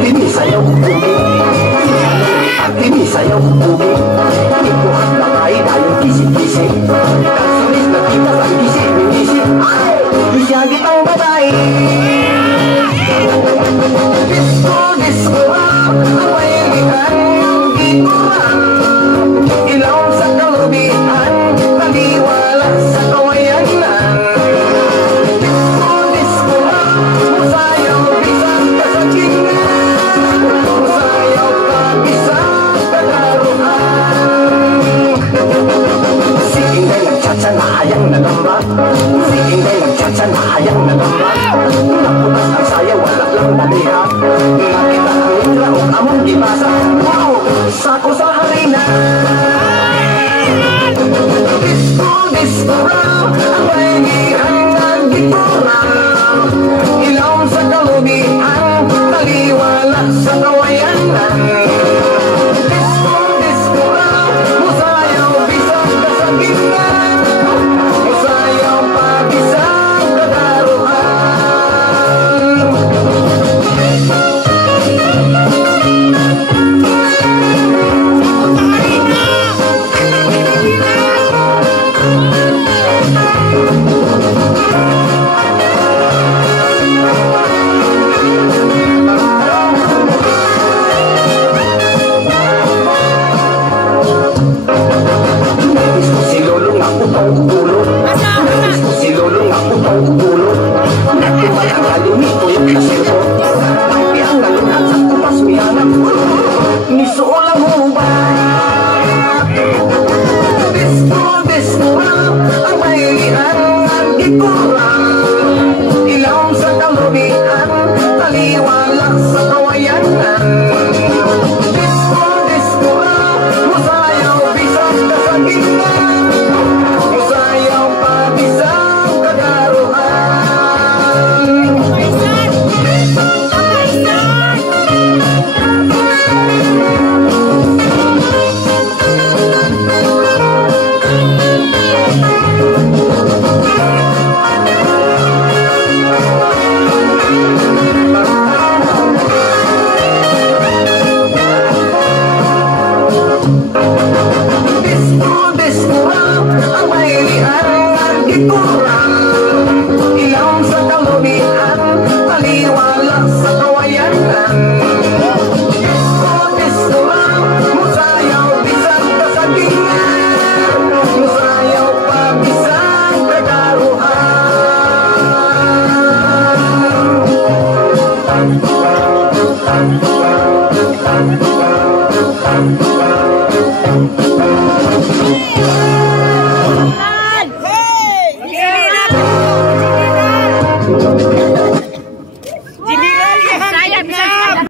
Ini sayaw pugi, ini sayaw pugi. Ikuhat na tayo tayong kisip-kisip. Kansulis na kita sa kisip-kisip. Siya kitang babae. Disco, disco, ang mailihan ng gikuran. Ilaw sa kalubihan, taliwala sa kawayanan. Disco, disco, musayaw bisang kasagingan. Musayaw ka bisang kadaruhan. Si Inday nagtsatsa na hayang nagamba. Si Inday nagtsatsa na hayang nagamba. Napunas ang sayaw, wala lang daliha. Nakita ang itra o among gibasa. Wow, sako sa harina. Disco, disco raw, ang mailihan ng gikuran. Ilaw sa kalubihan, taliwala sa kawayanan. Disco, disco raw, musayaw bisang kasagingan. Musayaw pa bisang kadaruhan. Disco si Lolo nga putong ulo. Disco si Lolo nga putong ulo. Nagtibay ang kalunito yung kasero. Pati ang nalunat sa kupas miyanang ulo. Nisuolang hubay. Disco, disco raw, ang mailihan ng gikuran. Ilaw sa kalubihan, taliwala sa kawayanan. Disco, disco raw, musayaw bisang kasagingan. Musayaw pa bisang kadaruhan. Disco, disco raw, ang mailihan ng gikuran. Ilaw sa kalubihan, taliwala sa kawayanan. Disco, disco raw, musayaw bisang kasagingan. Musayaw pa bisang kadaruhan.